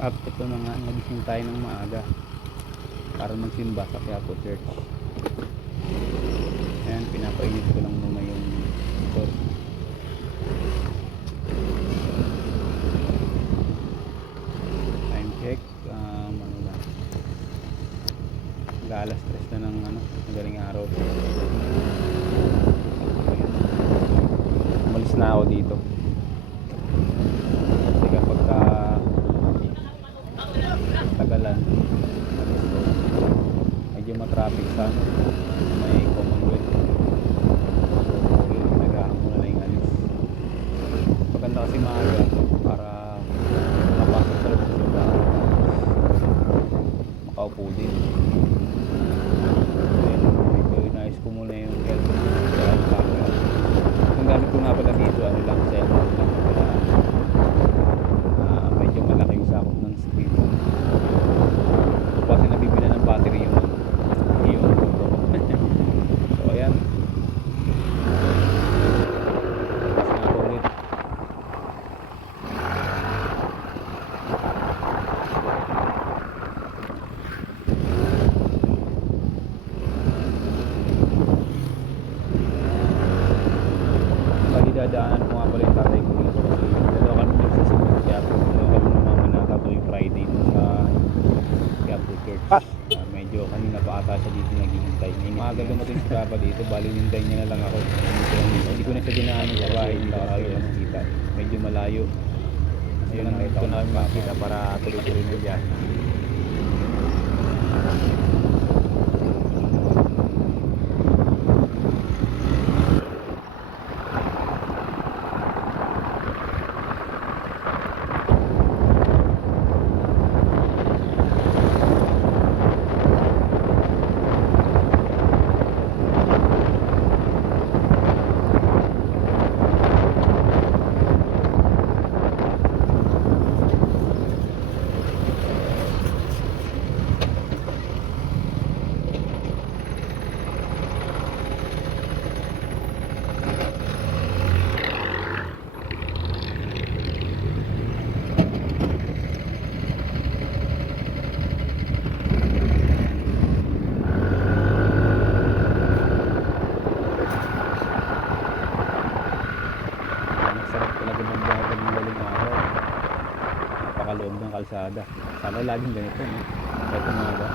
At ito na nga, nagising tayo ng maaga para magsimba sa Quiapo Church. Ayan, pinapainit ko lang muna yung motor. Time check, ano na, alas 3 na ng madaling araw. Umalis na ako dito kasi kapag tagalan medyo matraffic sa may Commonwealth, so yun, nag-aamon na yung alis. Maganda kasi maaga para mapasok sa loob ng bahay, makaupo din. Then medyo inayos ko muna yung cellphone sa camera. Ang gamit ko nga pala dito lang, cellphone lang, kaya medyo malaki yung sakop ng screen. So kasi nabibila ng battery yung GoPro. So ayan, tapos na ako ulit. Bali dadaanan ko nga pala yung tatay ko dito kasi dalawa kami nagsisimba sa Quiapo. Dalawa kami ng mama na tuwing Friday sa Quiapo Church. Medyo kanina pa ata siya dito naghihintay. Maaga dumating si Papa dito, bali hinintay niya na lang ako. Hindi ko na siya dinaanan sa bahay, hindi ko kayo makikita. Medyo malayo. Ayun ang ito na makita para tuloy-tuloy na dyan. Sarap talaga ng bagal ng daling araw. Napakaloob ng kalsada. Sana laging ganito, no? Kahit umaga.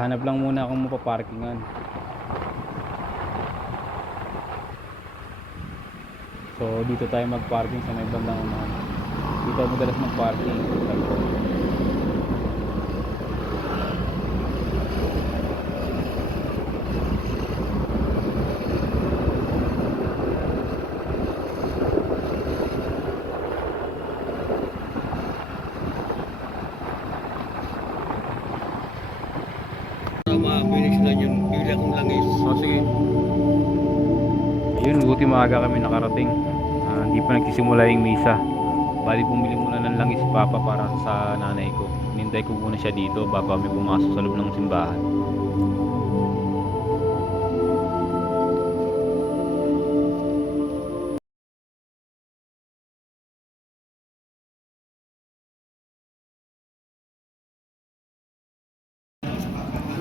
Naghahanap lang muna akong mapaparkingan. So dito tayo magparking sa may bandang unahan. Dito madalas magparking. Mabilis lang yung bili akong langis. O sige. Ayun, buti maaga kami nakarating. Hindi pa nagsisimula yung misa. Bali bumili muna ng langis si Papa para sa nanay ko. Hinintay ko muna siya dito bago kami pumasok sa loob ng simbahan.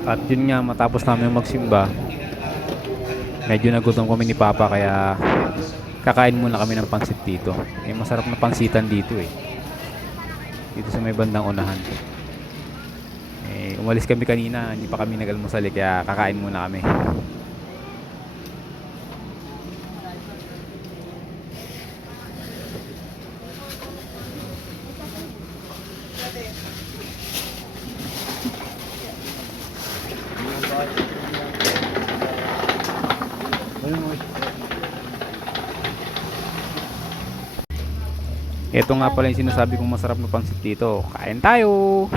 At yun nga, matapos namin magsimba, medyo nagutom kami ni Papa kaya kakain muna kami ng pansit dito. May masarap na pansitan dito eh. Dito sa may bandang unahan. Umalis kami kanina, hindi pa kami nag-almusal eh, kaya kakain muna kami. Ito nga pala yung sinasabi kong masarap na pansit dito. Kain tayo!